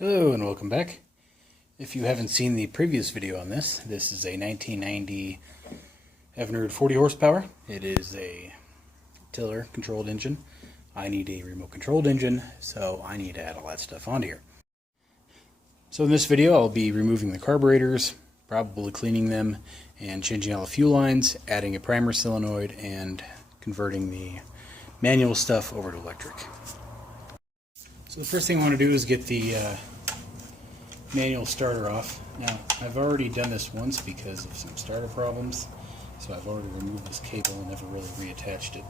Hello and welcome back. If you haven't seen the previous video on this, this is a 1990 Evinrude 40 horsepower. It is a tiller controlled engine. I need a remote controlled engine, so I need to add all that stuff onto here. So in this video I'll be removing the carburetors, probably cleaning them, and changing all the fuel lines, adding a primer solenoid, and converting the manual stuff over to electric. So the first thing I want to do is get the manual starter off. Now, I've already done this once because of some starter problems, so I've already removed this cable and never really reattached it.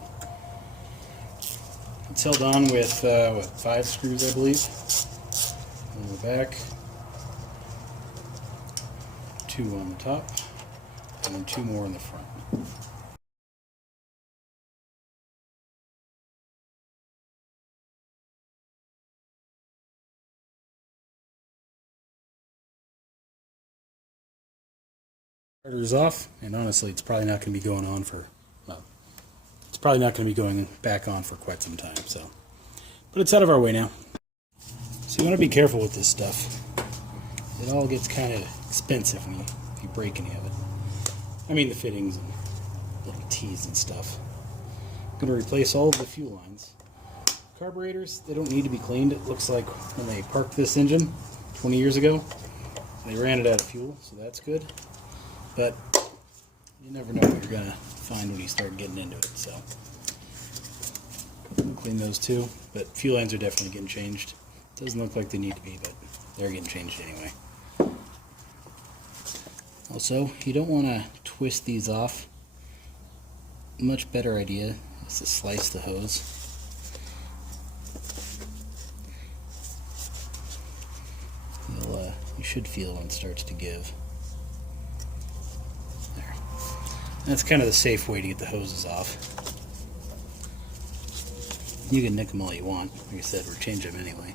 It's held on with, 5 screws, I believe. On the back, 2 on the top, and then 2 more in the front. Starter's off, and honestly, it's probably not going to be going on for, well, it's probably not going to be going back on for quite some time, so. But it's out of our way now. So you want to be careful with this stuff. It all gets kind of expensive when if you break any of it. I mean the fittings and little T's and stuff. I'm going to replace all of the fuel lines. Carburetors, they don't need to be cleaned. It looks like when they parked this engine 20 years ago, they ran it out of fuel, so that's good. But you never know what you're going to find when you start getting into it, so clean those too. But fuel lines are definitely getting changed. Doesn't look like they need to be, but they're getting changed anyway. Also, you don't want to twist these off. A much better idea is to slice the hose. You should feel when it starts to give. There. That's kind of the safe way to get the hoses off. You can nick them all you want. Like I said, we're changing them anyway.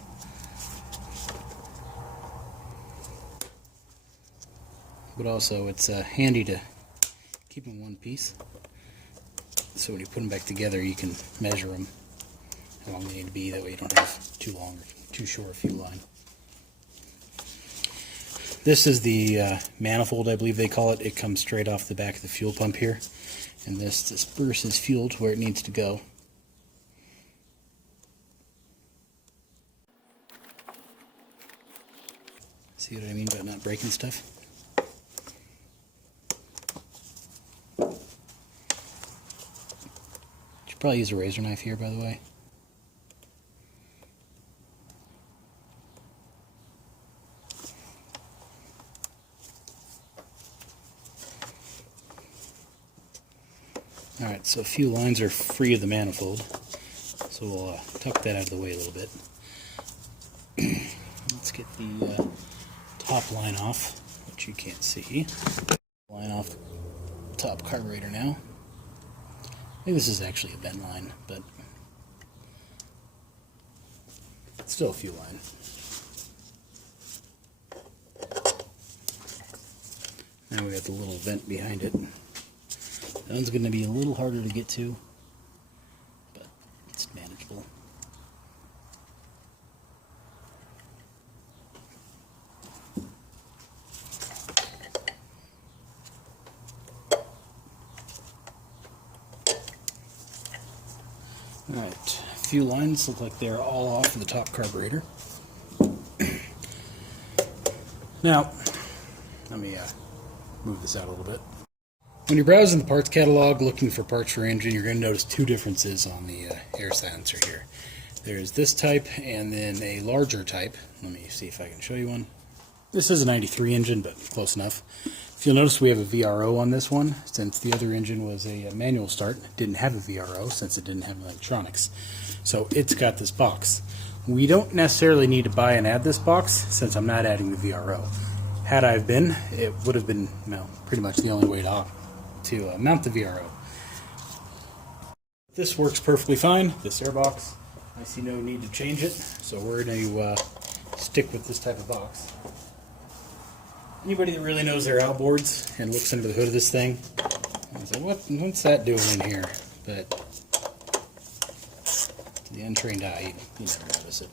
But also, it's handy to keep in one piece. So when you put them back together, you can measure them how long they need to be. That way you don't have too long or too short a fuel line. This is the manifold, I believe they call it. It comes straight off the back of the fuel pump here. And this disperses fuel to where it needs to go. See what I mean about not breaking stuff? Should probably use a razor knife here, by the way. Alright, so a few lines are free of the manifold, so we'll tuck that out of the way a little bit. Let's get the top line off, which you can't see. Line off the top carburetor now. I think this is actually a vent line, but it's still a fuel line. Now we got the little vent behind it. That one's going to be a little harder to get to, but it's manageable. Alright, fuel lines look like they're all off of the top carburetor. Now, let me move this out a little bit. When you're browsing the parts catalog looking for parts for your engine, you're going to notice 2 differences on the air silencer here. There's this type and then a larger type. Let me see if I can show you one. This is a 93 engine, but close enough. If you'll notice, we have a VRO on this one, since the other engine was a manual start. It didn't have a VRO since it didn't have electronics. So it's got this box. We don't necessarily need to buy and add this box since I'm not adding the VRO. Had I been, it would have been pretty much the only way to mount the VRO. This works perfectly fine, this airbox. I see no need to change it, so we're going to stick with this type of box. Anybody that really knows their outboards and looks under the hood of this thing, is like, what's that doing in here? But to the untrained eye, you never notice it.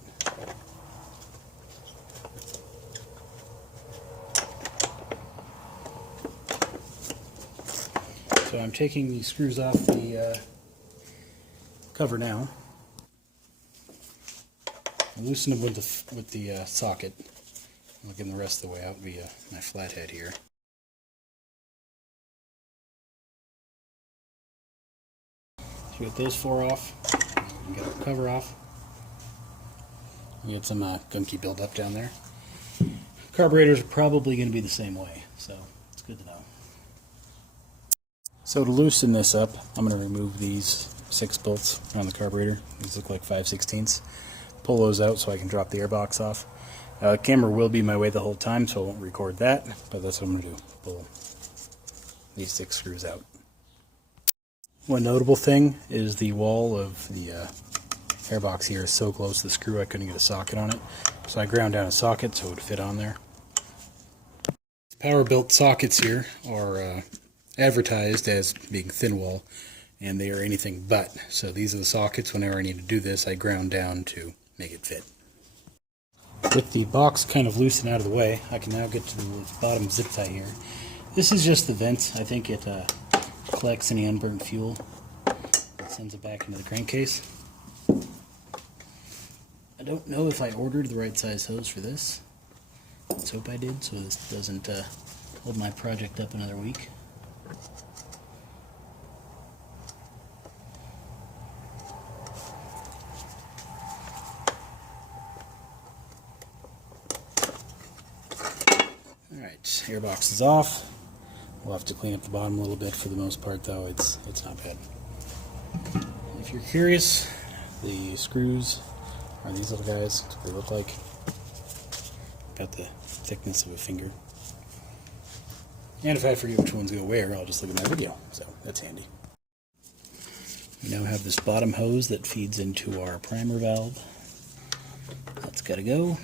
So I'm taking the screws off the cover now. I'll loosen them with the socket. I'll get them the rest of the way out via my flathead here. So we get those four off. We can get our cover off. You get some gunky buildup down there. Carburetors are probably going to be the same way, so it's good to know. So to loosen this up, I'm going to remove these 6 bolts on the carburetor. These look like 5/16. Pull those out so I can drop the airbox off. The camera will be my way the whole time, so I won't record that, but that's what I'm going to do. Pull these 6 screws out. One notable thing is the wall of the airbox here is so close to the screw I couldn't get a socket on it. So I ground down a socket so it would fit on there. Power built sockets here are advertised as being thin wall, and they are anything but. So these are the sockets. Whenever I need to do this, I ground down to make it fit. With the box kind of loosened out of the way, I can now get to the bottom zip tie here. This is just the vent. I think it collects any unburnt fuel and sends it back into the crankcase. I don't know if I ordered the right size hose for this. Let's hope I did, so this doesn't hold my project up another week. Alright, airbox is off. We'll have to clean up the bottom a little bit. For the most part though, it's not bad. If you're curious, the screws are these little guys. That's what they look like. About the thickness of a finger. And if I forget which ones go where, I'll just look at my video. So that's handy. We now have this bottom hose that feeds into our primer valve. That's got to go.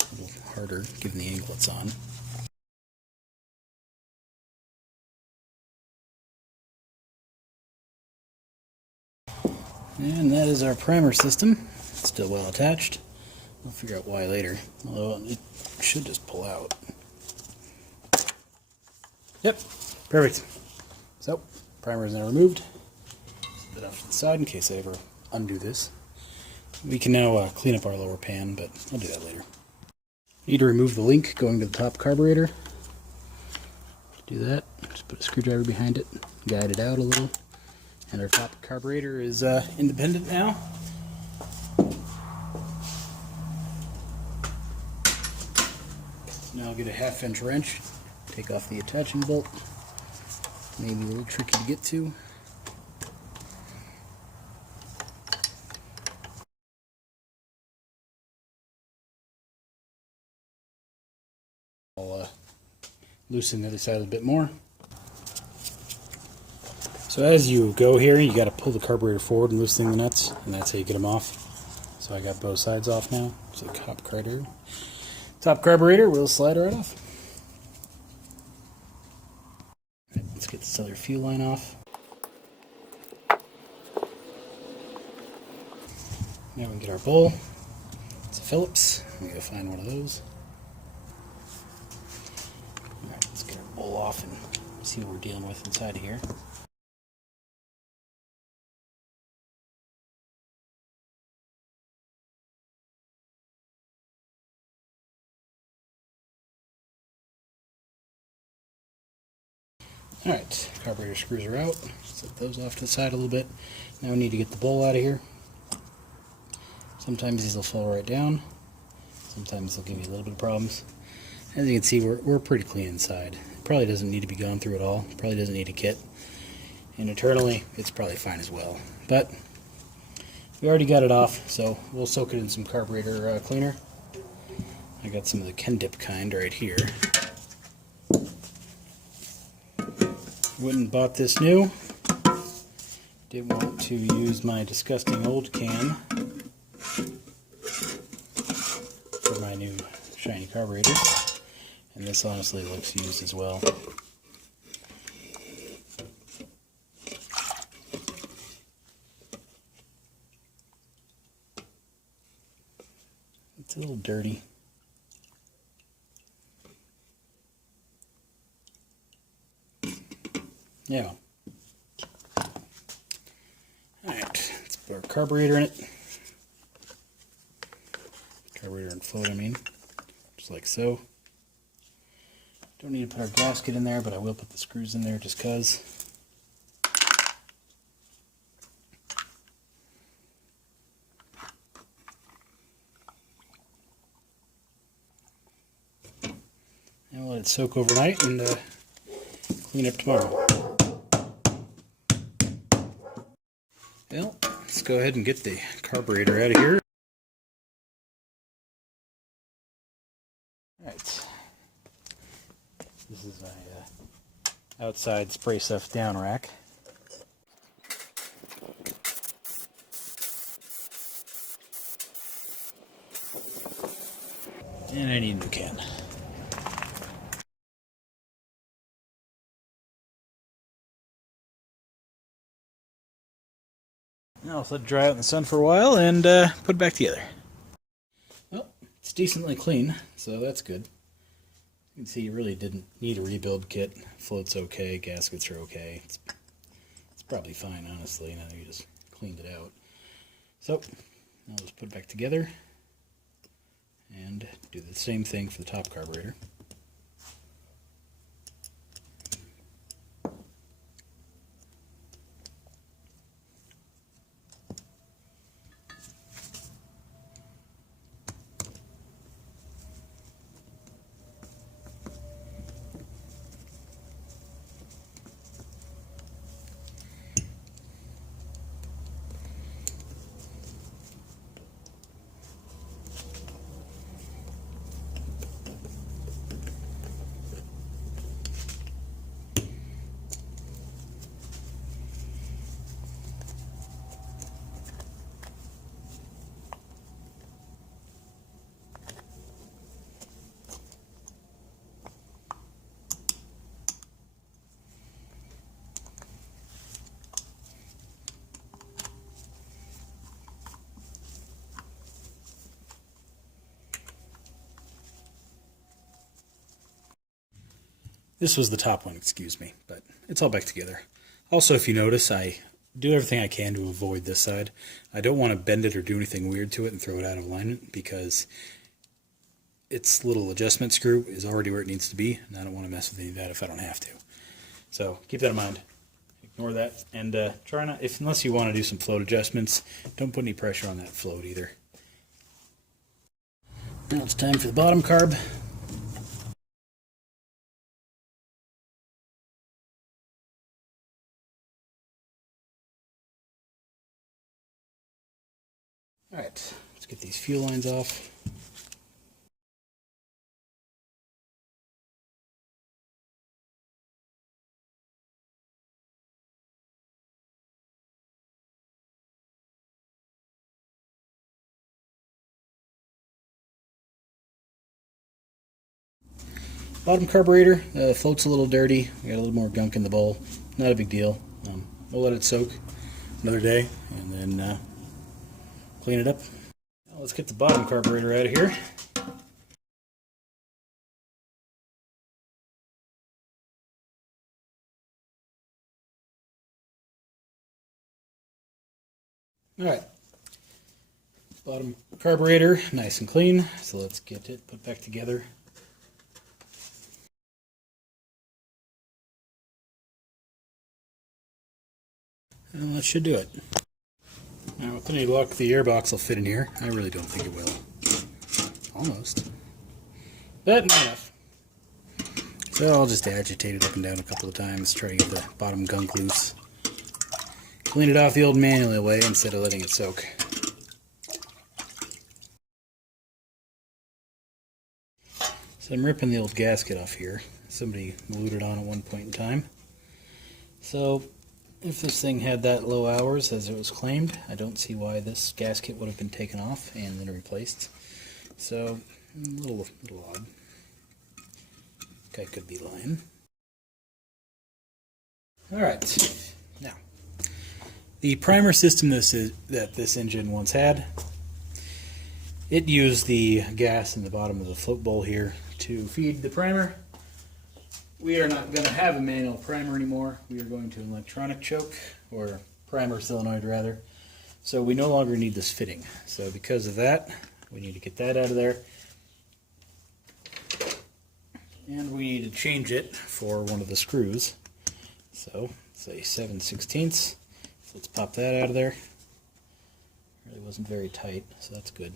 A little harder given the angle it's on. And that is our primer system. It's still well attached. We'll figure out why later, although it should just pull out. Yep, perfect. So, primer is now removed. Set it off to the side in case I ever undo this. We can now clean up our lower pan, but I'll do that later. Need to remove the link going to the top carburetor. To do that, just put a screwdriver behind it, guide it out a little, and our top carburetor is independent now. Now I'll get a 1/2-inch wrench, take off the attaching bolt. Maybe a little tricky to get to. I'll loosen the other side a little bit more. So as you go here, you got to pull the carburetor forward and loosen the nuts, and that's how you get them off. So I got both sides off now. So the top carburetor will slide right off. Right, let's get this other fuel line off. Now we can get our bowl. It's a Phillips. I'm going to find one of those. Alright, let's get our bowl off and see what we're dealing with inside of here. Alright, carburetor screws are out. Set those off to the side a little bit. Now we need to get the bowl out of here. Sometimes these will fall right down. Sometimes they'll give you a little bit of problems. As you can see, we're pretty clean inside. It probably doesn't need to be gone through at all. It probably doesn't need a kit. And internally, it's probably fine as well. But we already got it off, so we'll soak it in some carburetor cleaner. I got some of the Ken Dip kind right here. Went and bought this new. Didn't want to use my disgusting old can for my new shiny carburetor. And this honestly looks used as well. It's a little dirty. Yeah. Alright, let's put our carburetor in it. Carburetor and float, I mean. Just like so. Don't need to put our gasket in there, but I will put the screws in there just because. And we'll let it soak overnight and clean up tomorrow. Well, let's go ahead and get the carburetor out of here. Alright. This is my outside spray stuff down rack. And I need a new can. Now let's let it dry out in the sun for a while and put it back together. Well, it's decently clean, so that's good. You can see you really didn't need a rebuild kit. Float's okay, gaskets are okay. It's probably fine, honestly, now that you just cleaned it out. So, I'll just put it back together and do the same thing for the top carburetor. This was the top one, excuse me, but it's all back together. Also, if you notice, I do everything I can to avoid this side. I don't want to bend it or do anything weird to it and throw it out of alignment because its little adjustment screw is already where it needs to be, and I don't want to mess with any of that if I don't have to. So keep that in mind. Ignore that, and try not, unless you want to do some float adjustments, don't put any pressure on that float either. Now it's time for the bottom carb. Alright, let's get these fuel lines off. Bottom carburetor, float's a little dirty. We got a little more gunk in the bowl. Not a big deal. We'll let it soak another day and then clean it up. Now let's get the bottom carburetor out of here. Alright, bottom carburetor, nice and clean, so let's get it put back together. And that should do it. Now with any luck, the airbox will fit in here. I really don't think it will. Almost. But not enough. So I'll just agitate it up and down a couple of times, try to get the bottom gunk loose. Clean it off the old manual way instead of letting it soak. So I'm ripping the old gasket off here. Somebody glued it on at one point in time. So if this thing had that low hours as it was claimed, I don't see why this gasket would have been taken off and then replaced. So a little odd. Guy could be lying. Alright, now the primer system that this engine once had, it used the gas in the bottom of the float bowl here to feed the primer. we are not going to have a manual primer anymore. We are going to an electronic choke, or primer solenoid rather. So we no longer need this fitting. So because of that, we need to get that out of there. And we need to change it for one of the screws. So, say 7/16. Let's pop that out of there. Really wasn't very tight, so that's good.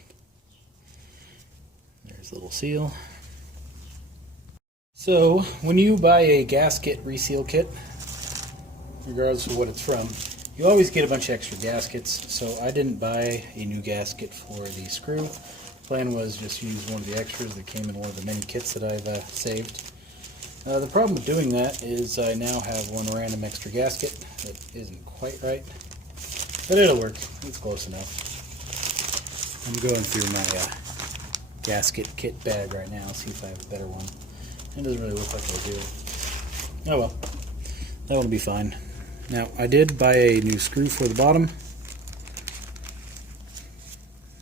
There's a little seal. So, when you buy a gasket reseal kit, regardless of what it's from, you always get a bunch of extra gaskets. So I didn't buy a new gasket for the screw. The plan was just use one of the extras that came in one of the many kits that I've saved. The problem with doing that is I now have one random extra gasket that isn't quite right, but it'll work. It's close enough. I'm going through my gasket kit bag right now, see if I have a better one. It doesn't really look like I do. Oh well, that one will be fine. Now, I did buy a new screw for the bottom.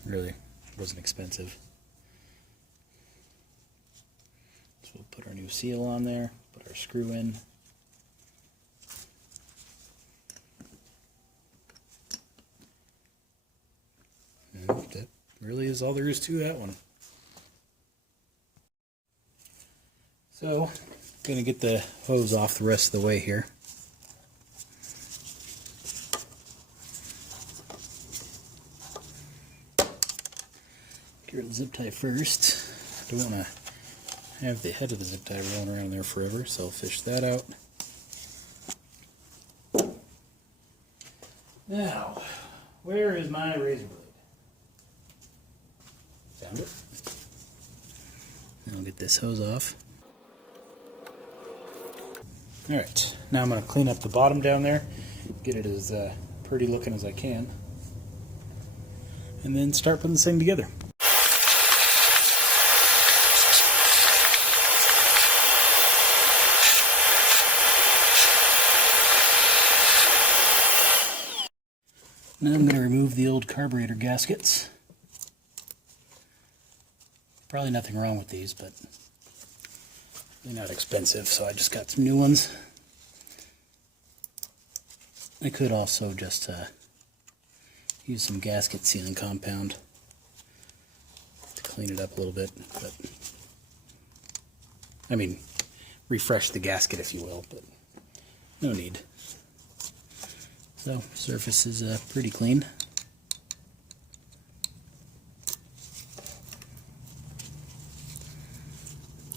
Really wasn't expensive. So we'll put our new seal on there, put our screw in. And that really is all there is to that one. So, going to get the hose off the rest of the way here. Get rid of the zip tie first. Don't want to have the head of the zip tie rolling around there forever, so I'll fish that out. Now, where is my razor blade? Found it. I'll get this hose off. Alright, now I'm going to clean up the bottom down there, get it as pretty looking as I can, and then start putting this thing together. Now I'm going to remove the old carburetor gaskets. Probably nothing wrong with these, but they're not expensive, so I just got some new ones. I could also just use some gasket sealing compound to clean it up a little bit, but I mean, refresh the gasket if you will, but no need. So, surface is pretty clean.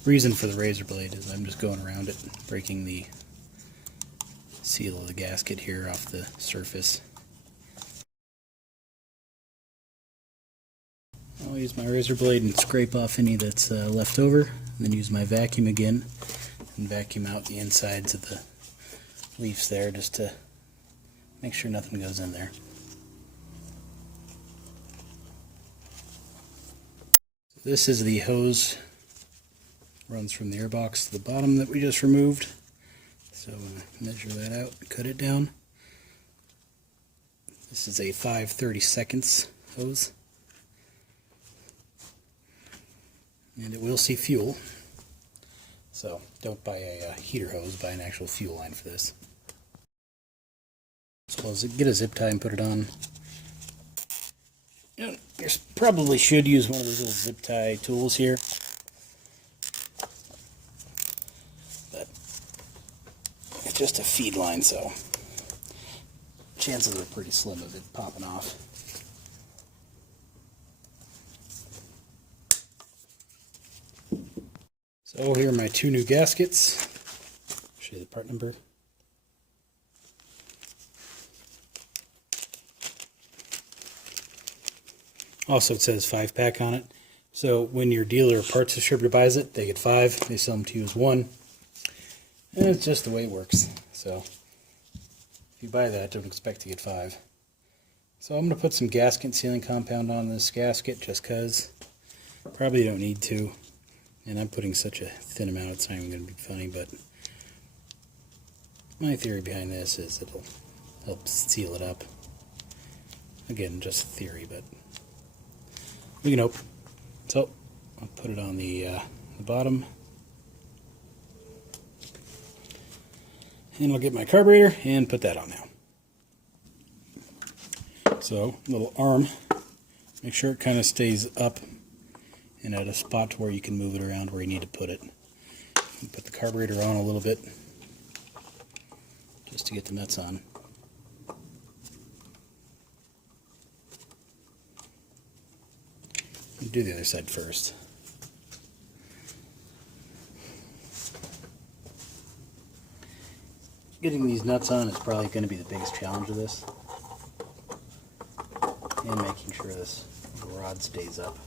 Reason for the razor blade is I'm just going around it, breaking the seal of the gasket here off the surface. I'll use my razor blade and scrape off any that's left over, and then use my vacuum again and vacuum out the insides of the leaves there just to make sure nothing goes in there. This is the hose. Runs from the airbox to the bottom that we just removed. So I'm going to measure that out and cut it down. This is a 5/32 hose. And it will see fuel. So don't buy a heater hose, buy an actual fuel line for this. So I'll get a zip tie and put it on. You probably should use one of those little zip tie tools here. Just a feed line, so chances are pretty slim of it popping off. So here are my two new gaskets. Show you the part number. Also it says 5-pack on it. So when your dealer or parts distributor buys it, they get 5. They sell them to you as 1. And it's just the way it works. So if you buy that, don't expect to get 5. So I'm going to put some gasket sealing compound on this gasket just because. Probably don't need to. And I'm putting such a thin amount, it's not even going to be funny, but my theory behind this is it'll help seal it up. Again, just theory, but we can hope. So I'll put it on the bottom. And I'll get my carburetor and put that on now. So, little arm, make sure it kind of stays up and at a spot where you can move it around where you need to put it. Put the carburetor on a little bit just to get the nuts on. Do the other side first. Getting these nuts on is probably going to be the biggest challenge of this. And making sure this rod stays up.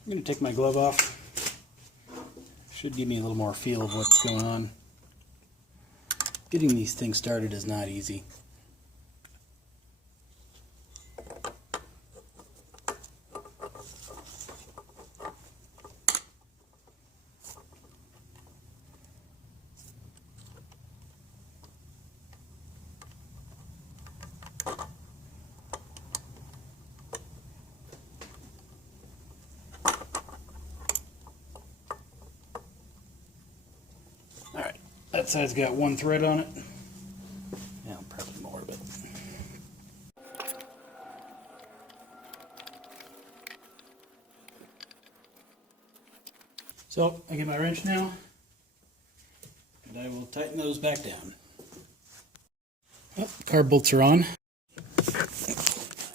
I'm going to take my glove off. Should give me a little more feel of what's going on. Getting these things started is not easy. Alright, that side's got one thread on it. Yeah, probably more, but... So, I get my wrench now, and I will tighten those back down. Well, carb bolts are on. My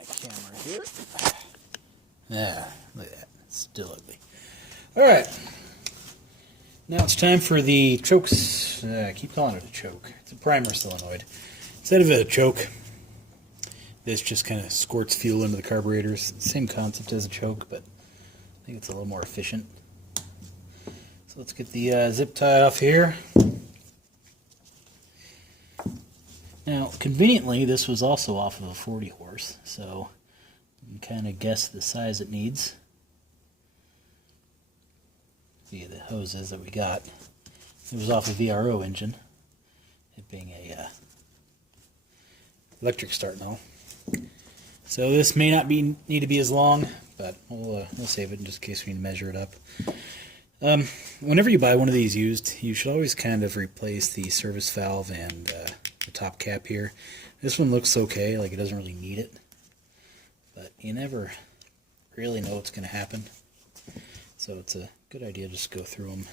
camera here. Yeah, look at that. It's still ugly. Alright. Now it's time for the chokes. I keep calling it a choke. It's a primer solenoid. Instead of a choke, this just kind of squirts fuel into the carburetors. Same concept as a choke, but I think it's a little more efficient. So let's get the zip tie off here. Now, conveniently, this was also off of a 40 horse, so you can kind of guess the size it needs. See the hoses that we got. It was off a VRO engine, it being a electric start and all. So this may not need to be as long, but we'll save it in just in case we need to measure it up. Whenever you buy one of these used, you should always kind of replace the service valve and the top cap here. This one looks okay, like it doesn't really need it, but you never really know what's going to happen. So it's a good idea to just go through them.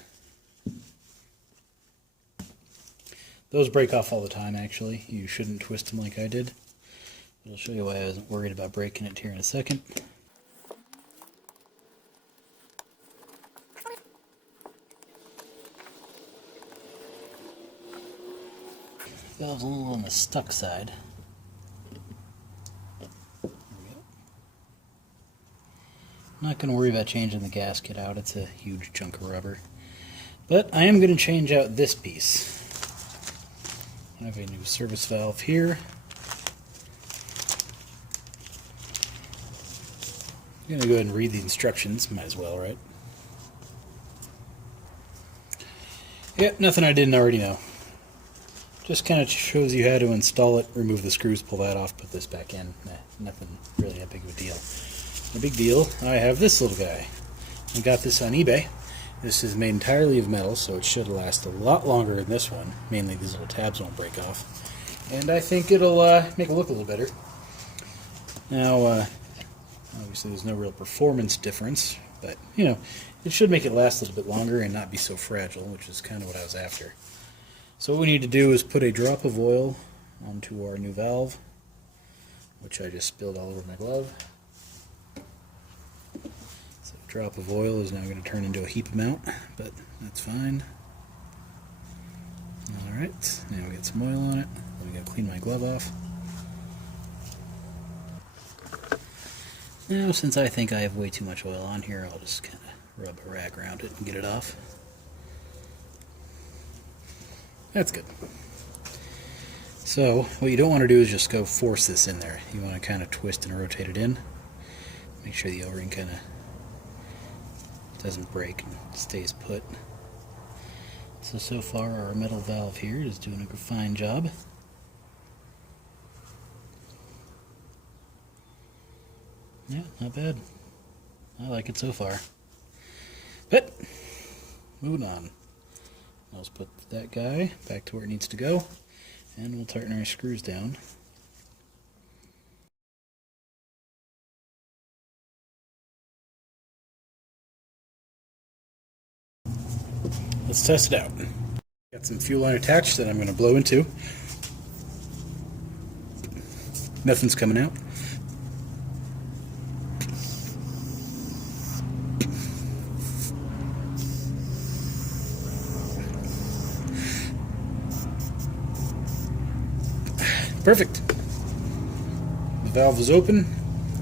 Those break off all the time, actually. You shouldn't twist them like I did. I'll show you why I wasn't worried about breaking it here in a second. Valve's a little on the stuck side. There we go. I'm not going to worry about changing the gasket out. It's a huge chunk of rubber. But I am going to change out this piece. I have a new service valve here. I'm going to go ahead and read the instructions. Might as well, right? Yep, nothing I didn't already know. Just kind of shows you how to install it, remove the screws, pull that off, put this back in. Nothing really that big of a deal. The big deal, I have this little guy. I got this on eBay. This is made entirely of metal, so it should last a lot longer than this one. Mainly these little tabs won't break off. And I think it'll make it look a little better. Now, obviously there's no real performance difference, but, you know, it should make it last a little bit longer and not be so fragile, which is kind of what I was after. So what we need to do is put a drop of oil onto our new valve, which I just spilled all over my glove. So a drop of oil is now going to turn into a heap amount, but that's fine. Alright, now we got some oil on it. I'm going to clean my glove off. Now, since I think I have way too much oil on here, I'll just kind of rub a rag around it and get it off. That's good. So, what you don't want to do is just go force this in there. You want to kind of twist and rotate it in. Make sure the O-ring kind of doesn't break and stays put. So far our metal valve here is doing a fine job. Yeah, not bad. I like it so far. But, moving on. Let's put that guy back to where it needs to go, and we'll tighten our screws down. Let's test it out. Got some fuel line attached that I'm going to blow into. Nothing's coming out. Perfect. The valve is open.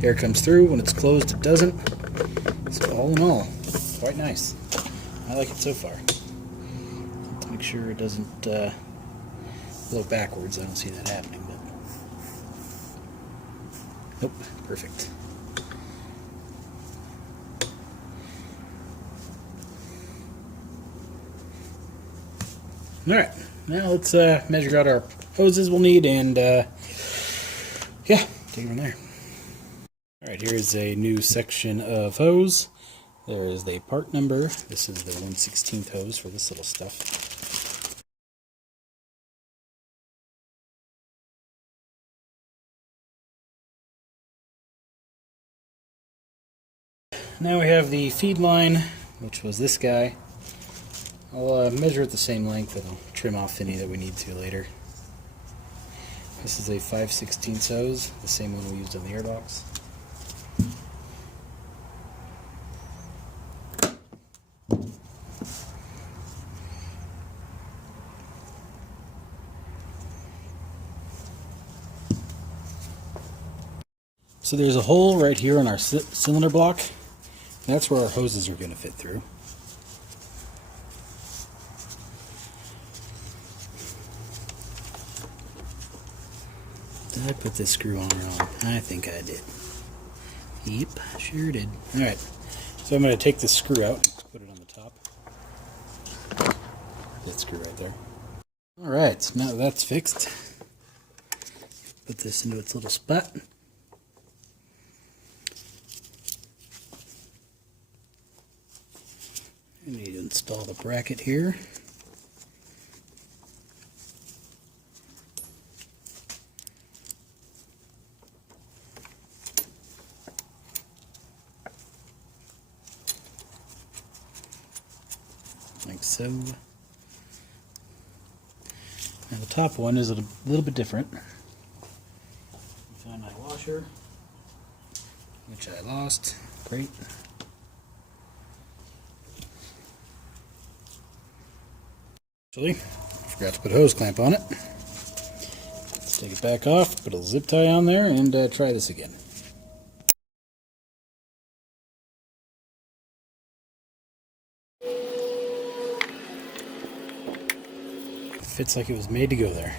Air comes through. When it's closed, it doesn't. So all in all, quite nice. I like it so far. To make sure it doesn't blow backwards. I don't see that happening, but nope, perfect. All right, now let's measure out our hoses we'll need, and yeah, take it from there. All right, here's a new section of hose. There is the part number. This is the 1/16 hose for this little stuff. Now we have the feed line, which was this guy. I'll measure it the same length, and I'll trim off any that we need to later. This is a 5/16 hose, the same one we used on the airbox. So there's a hole right here on our cylinder block. That's where our hoses are going to fit through. Did I put this screw on wrong? I think I did. Yep, sure did. Alright, so I'm going to take this screw out and put it on the top. That screw right there. Alright, now that's fixed. Put this into its little spot. I need to install the bracket here. Like so. Now the top one is a little bit different. Find my washer, which I lost. Great. Actually, forgot to put a hose clamp on it. Let's take it back off, put a zip tie on there, and try this again. Fits like it was made to go there.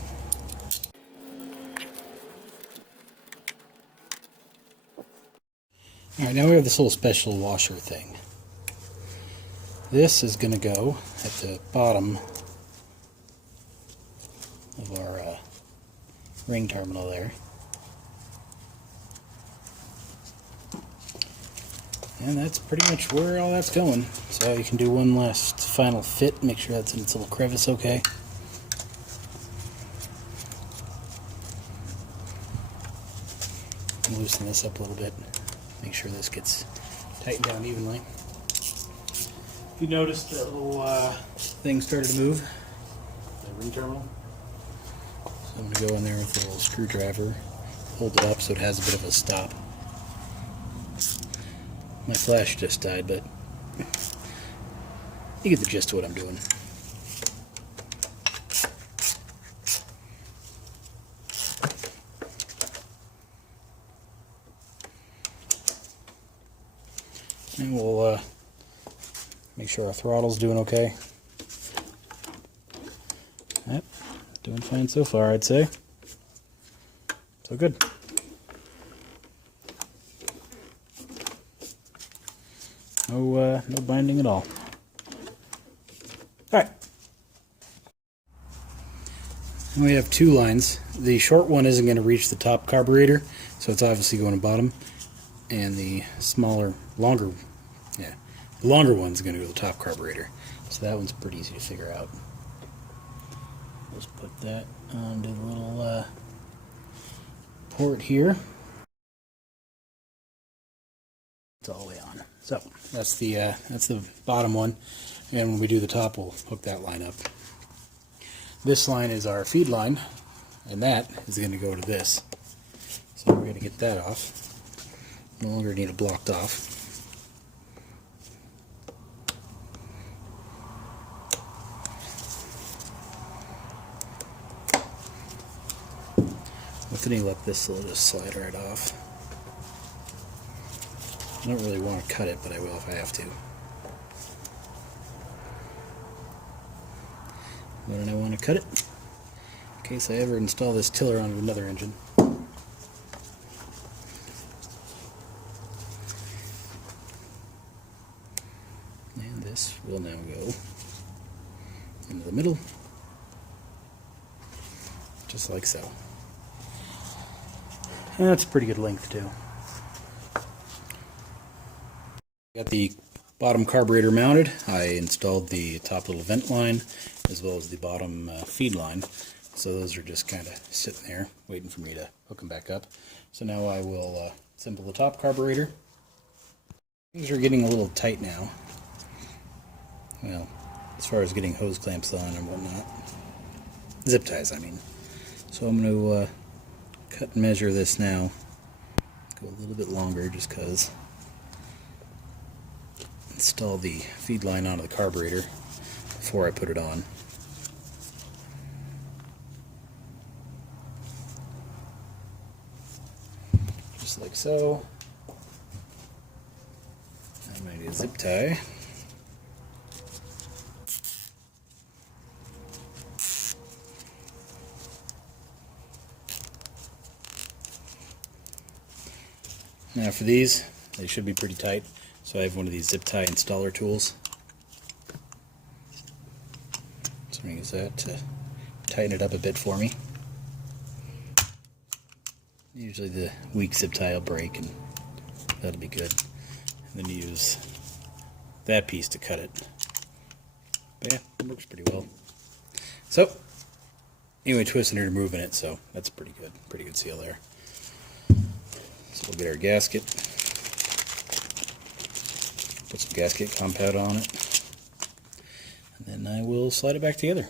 Alright, now we have this little special washer thing. This is going to go at the bottom of our ring terminal there. And that's pretty much where all that's going. So you can do one last final fit, make sure that's in its little crevice okay. Loosen this up a little bit, make sure this gets tightened down evenly. If you notice that little thing started to move, the ring terminal. So I'm going to go in there with a little screwdriver, hold it up so it has a bit of a stop. My flash just died, but you get the gist of what I'm doing. And we'll make sure our throttle's doing okay. Yep, doing fine so far, I'd say. So good. No binding at all. All right. And we have two lines. The short one isn't going to reach the top carburetor, so it's obviously going to bottom. And the longer one's going to go to the top carburetor. So that one's pretty easy to figure out. Just put that onto the little port here. It's all the way on. So that's the bottom one, and when we do the top, we'll hook that line up. This line is our feed line, and that is going to go to this. So we're going to get that off. No longer need it blocked off. With any luck, this will just slide right off. I don't really want to cut it, but I will if I have to. When I want to cut it, in case I ever install this tiller onto another engine. And this will now go into the middle, just like so. And that's a pretty good length too. Got the bottom carburetor mounted. I installed the top little vent line as well as the bottom feed line. So those are just kind of sitting there waiting for me to hook them back up. So now I will assemble the top carburetor. Things are getting a little tight now. Well, as far as getting hose clamps on and whatnot. Zip ties, I mean. So I'm going to cut and measure this now. Go a little bit longer just because. Install the feed line onto the carburetor before I put it on. Just like so. I'm going to do a zip tie. Now for these, they should be pretty tight. So I have one of these zip tie installer tools. So I'm going to use that to tighten it up a bit for me. Usually the weak zip tie will break, and that'll be good. And then use that piece to cut it. But yeah, it works pretty well. So anyway, twisting it or moving it, so that's pretty good seal there. So we'll get our gasket. Put some gasket compound on it, and then I will slide it back together.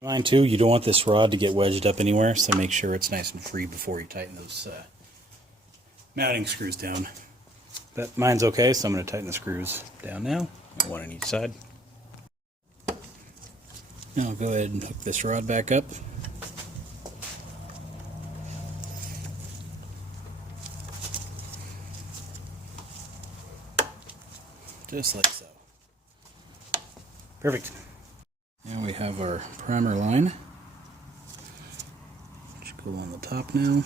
Mine too, you don't want this rod to get wedged up anywhere, so make sure it's nice and free before you tighten those mounting screws down. But mine's okay, so I'm going to tighten the screws down now, one on each side. Now I'll go ahead and hook this rod back up. Just like so. Perfect. Now we have our primer line, which go on the top now.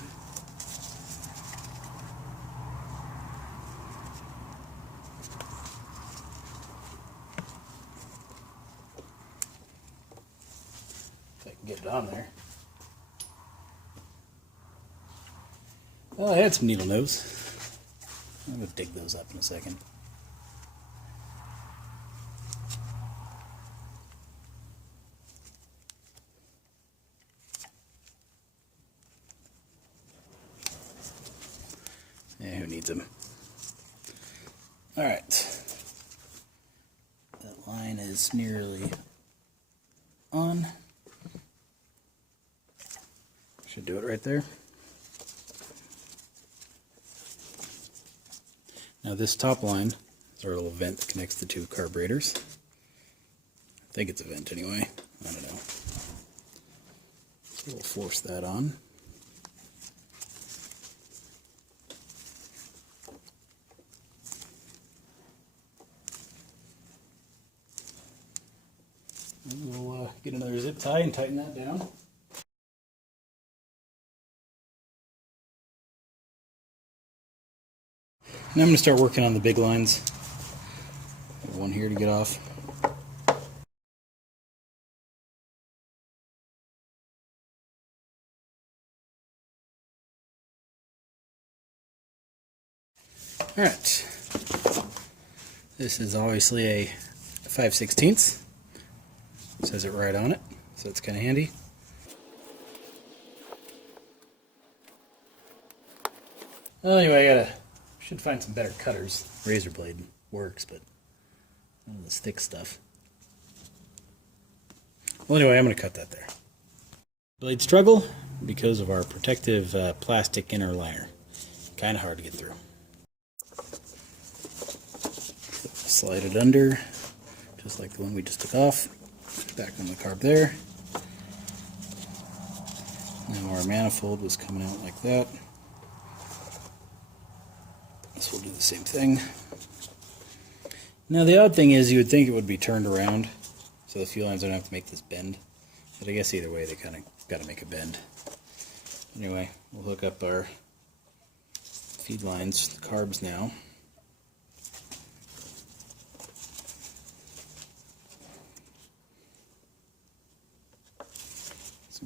Get it on there. Well, I had some needle nose. I'm going to dig those up in a second. Yeah, who needs them? Alright. That line is nearly on. Should do it right there. Now this top line is our little vent that connects the two carburetors. I think it's a vent anyway. I don't know. So we'll force that on. And we'll get another zip tie and tighten that down. Now I'm going to start working on the big lines. One here to get off. Alright, this is obviously a 5/16. It says it right on it, so it's kind of handy. Well, anyway, should find some better cutters. Razor blade works, but none of this thick stuff. Well, anyway, I'm going to cut that there. Blade struggle because of our protective plastic inner liner. Kind of hard to get through. Slide it under, just like the one we just took off. Back on the carb there. Now our manifold was coming out like that. This will do the same thing. Now the odd thing is you would think it would be turned around so the fuel lines don't have to make this bend. But I guess either way they kind of got to make a bend. Anyway, we'll hook up our feed lines, the carbs now.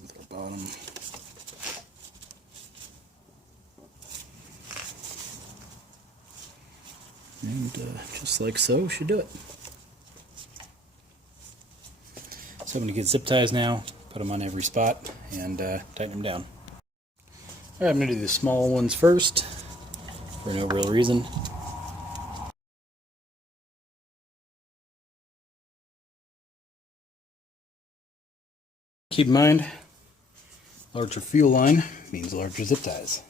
With our bottom. And just like so, should do it. So I'm going to get zip ties now, put them on every spot, and tighten them down. Alright, I'm going to do the small ones first, for no real reason. Keep in mind, larger fuel line means larger zip ties.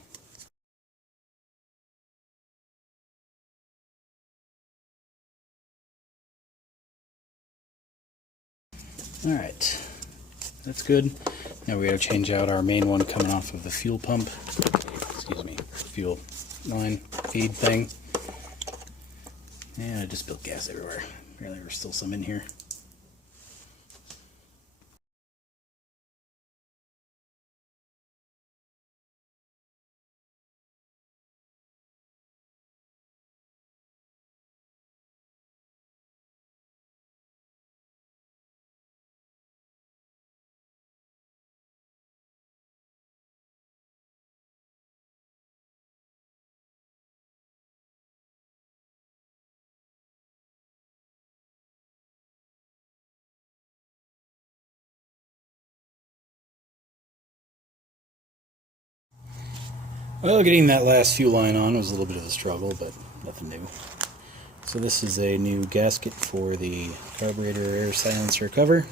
Alright, that's good. Now we gotta change out our main one coming off of the fuel pump. Excuse me, fuel line, feed thing. And I just spilled gas everywhere. Apparently there's still some in here. Well, getting that last fuel line on was a little bit of a struggle, but nothing new. So this is a new gasket for the carburetor air silencer cover.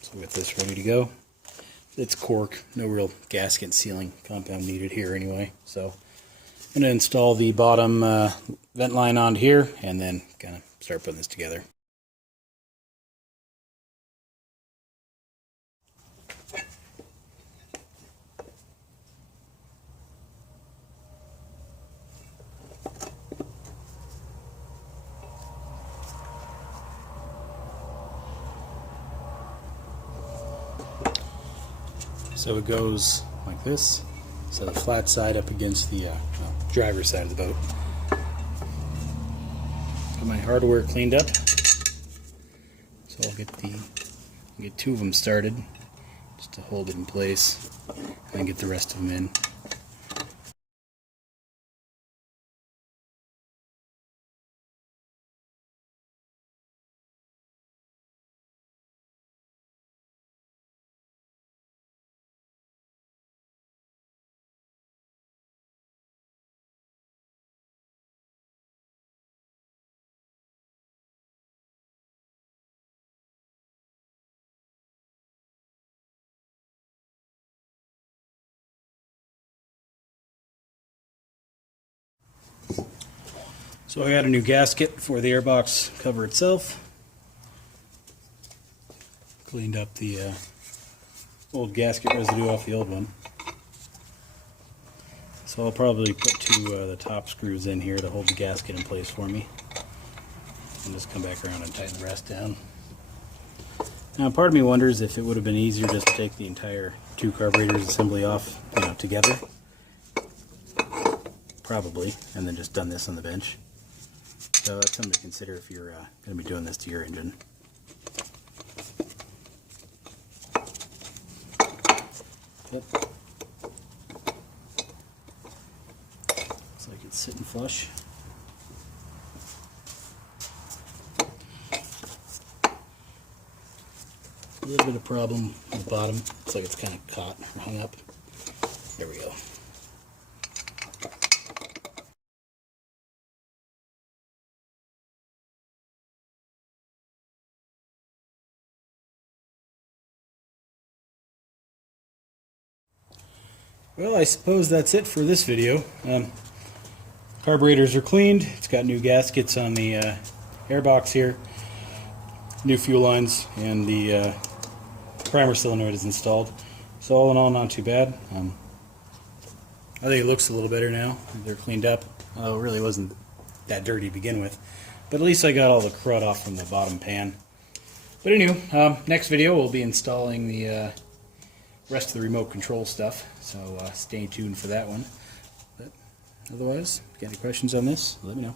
So we got this ready to go. It's cork, no real gasket sealing compound needed here anyway. So I'm going to install the bottom vent line onto here and then kind of start putting this together. So it goes like this. So the flat side up against the driver's side of the boat. Got my hardware cleaned up. So I'll get two of them started just to hold it in place and get the rest of them in. So I got a new gasket for the airbox cover itself. Cleaned up the old gasket residue off the old one. So I'll probably put two the top screws in here to hold the gasket in place for me. And just come back around and tighten the rest down. Now part of me wonders if it would have been easier just to take the entire two carburetors assembly off, together. Probably, and then just done this on the bench. So that's something to consider if you're going to be doing this to your engine. Yep. Looks like it's sitting flush. A little bit of problem at the bottom. Looks like it's kind of caught or hung up. There we go. Well, I suppose that's it for this video. Carburetors are cleaned. It's got new gaskets on the airbox here, new fuel lines, and the primer solenoid is installed. So all in all, not too bad. I think it looks a little better now. They're cleaned up. It really wasn't that dirty to begin with, but at least I got all the crud off from the bottom pan. But anyway, next video we'll be installing the rest of the remote control stuff, so stay tuned for that one. But otherwise, if you got any questions on this, let me know.